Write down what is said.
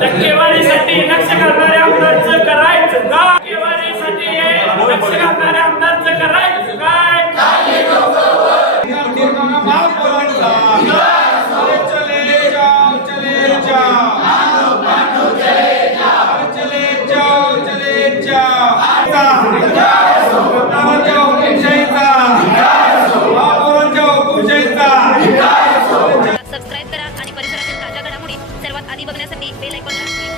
टक्केवारीसाठी लक्ष घालणाऱ्या आमदारचं करायचं काय? टक्केवारीसाठी लक्ष घालणाऱ्या आमदारचं करायचं काय? सबस्क्राईब करा आणि परिसरातील ताज्या घडामोडी सर्वात आधी बघण्यासाठी बेल आयकॉन